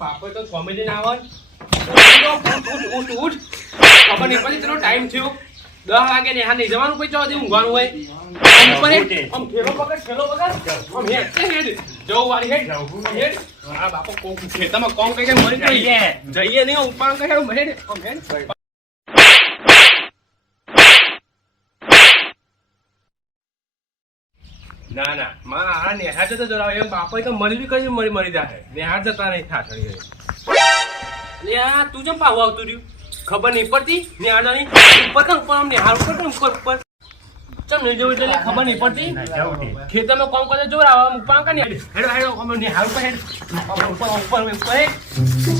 બાપો ટાઈમ થયો. દસ વાગે ને હા નહીં જવાનું ચોથી ઊંઘવાનું હોય. જવું વાળી હેડ હેડ. મારા બાપો કોક ખેતરમાં કોમ કઈ મરી જઈએ જઈએ નહીં ઉપર કઈ હેડ, આમ ના ના માં આ નેહા જતો જોડાવે એમ બાપો તો મરી બી કઈ મરી મરી જાય નેહા જતા નહીં થાઠડી ગઈ લે તું જેમ પાવું આવતું રહ્યું ખબર નહીં પડતી નેહાર જાણી ઉપર કર ઉપર નેહાર ઉપર કર ઉપર ઉપર ચમ નહીં જવું એટલે ખબર નહીં પડતી ખેતરમાં કોમ કરે જોર આવે ઉપર કર હેડ હેડો હેડો નેહાર ઉપર હેડ ઉપર ઉપર ઉપર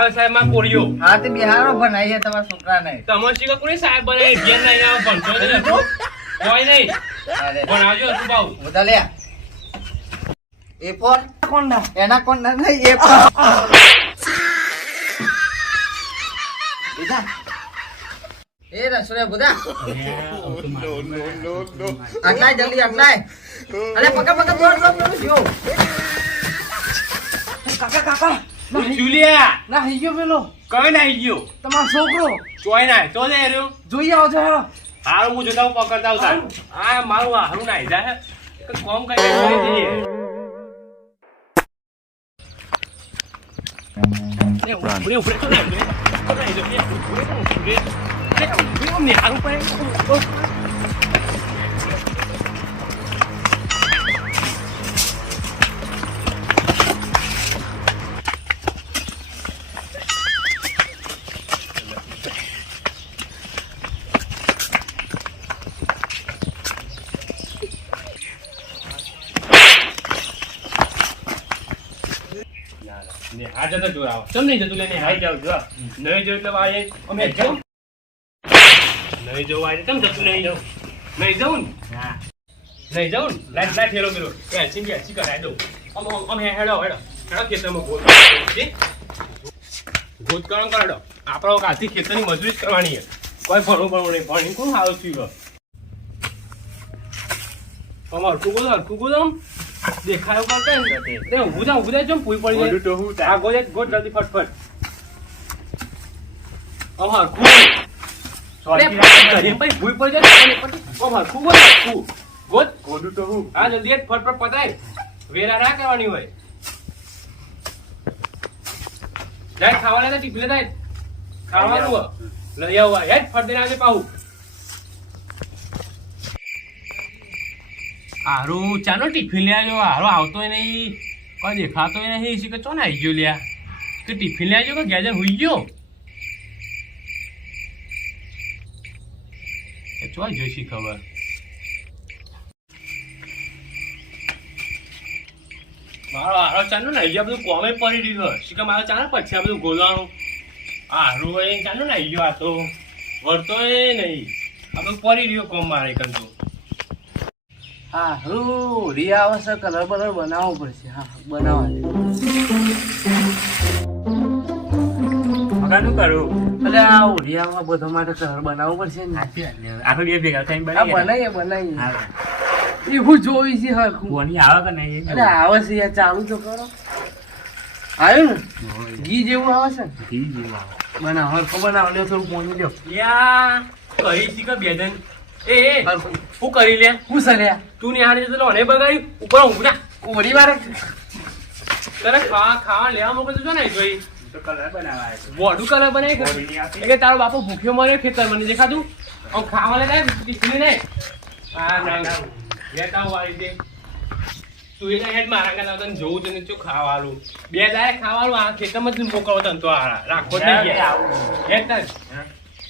આવ્યો સાહેબમાં કોળિયો હા તે બિહારો બનાવી છે તમારા છોકરાને. તમે શીખો કોઈ સાહેબ બને? ઘેર નહીં આવે ભણતો નહીં કોઈ નહીં. ભણાવજો હતું બાઉ બધા લે એ ફોન? ના એના કોન્ડા નહીં એ એ રસોડે બધા. આટલાય જલ્દી આટલાય અરે દોડ દોડ દોડ જો કાકા કાકા. જુલિયા ના હઈ ગયો પેલો કઈ નાઈ ગયો તમારો છોકરો ચોય નાય તો દે રહ્યો જોઈ આવો છો હારું હું જોતા હું પકડતા આવતા આ મારું હારું ના જાય કોમ કરી કરી જઈએ ઉભરે ઉભરે તો નહીં ઉભરે. ઉભરે જો, એ ઉભરે તો ઉભરે. એ ઉભરે અમને હારું પડે. ને આ જતો જોર આવો. ચમ નહીં જતું લે ને જાવ જો. નહીં જો એટલે વાય. અમે જાઉં. નહીં જવું આજે ચમ જતું નહીં નહીં જાઉં ને? નહીં જાઉં ને? લાઈટ લાઈટ હેરો મેરો દઉં આમ આમ આમ હેડો હેડો. હેડો ખેતરમાં ગોત. જી? ગોત કરો ને કરો આપણો કાલથી ખેતરની મજૂરી જ કરવાની છે. કોઈ ભણવું ભણવું નહીં. ભણી કોણ સારું થયું? અમારું ગોતો હરખું ગોતો આમ દેખાયો કરતા ને તે ઊભું થા ઊભું થા જેમ પૂરી પડી જાય? આ ગોજે ગોટ જલ્દી ફટફટ. આમ હા કુ સોરી ભૂઈ પડી જાય ને, હા કુ ગોત કુ ગોટ ગોડું. તો હું. આ જલ્દી ફટફટ પતાય. વેરા ના કરવાની હોય. જાય ખાવા લેતા ટીપી લેતા ખાવાનું હોય. લઈ આવવા હેડ ફટ દેના આજે પાહું. હારું, ચાલો, ટિફિન લે આવ્યો હારો આવતો નહીં. કોઈ દેખાતો નહીં. શી કે ચો ને આવી ગયો લ્યા. કે ટિફિન લે આવ્યો કે ગેજર હોઈ ગયો? ચો જોઈશી ખબર. મારો હારો ચાલો ને ગયો બધું કોમે પડી દીધો શું કે મારો ચાલો પછી આ બધું ગોલવાનું હારું એ ચાલો ને ગયો આ તો. વળતોય નહીં. આ બધું પડી રહ્યો કોમ મારે કંતો હા હું રિયા આવશે કલર બલર બનાવવો પડશે. હા બનાવવા મગાનું કરું? અરે આ ઓઢિયામાં બધો માટે કલર બનાવવો પડશે ને. આપણે બે ભેગા થઈને બનાવીએ. બનાવીએ બનાવીએ. એ હું જોઈ છે હરખું. કોની આવે કે નહીં એટલે આવે છે યાર ચાલુ તો કરો. આવ્યું ને? ઘી જેવું આવે છે ઘી જેવું આવે. બનાવ હરખું બનાવ લ્યો થોડું પોણી લ્યો. યા કરી શી કે બે જણ એ હું. કરી લે. હું સલ્યા તું ને હારી જતો લોને બગાડી. ઉપર હું ના ઓઢી મારે તને ખાવા ખાવા લેવા મોકલતો છો ને જોઈ. તો કલર બોડું કલર બનાવી. એટલે તારો બાપો ભૂખ્યો મરે ખેતર મને દેખાતું. આમ ખાવા લે નહીં આ ના લેતા આવું આવી દે તું એના હેડ મારા કરતા તને જોવું તને શું ખાવાનું. બે દાય ખાવાનું આ ખેતરમાં જ મોકલો તને તો આ રાખો જ નહીં. હેડ તને.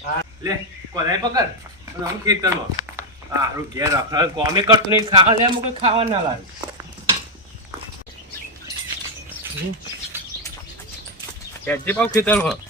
હા. લે કોલાય પકડ. અને આમ ખેતરમાં. હારું ઘેર રખડ કોમે કરતું નહીં, ખાવા લે મુકે ખાવા ના લાગે. ખેતર હોય.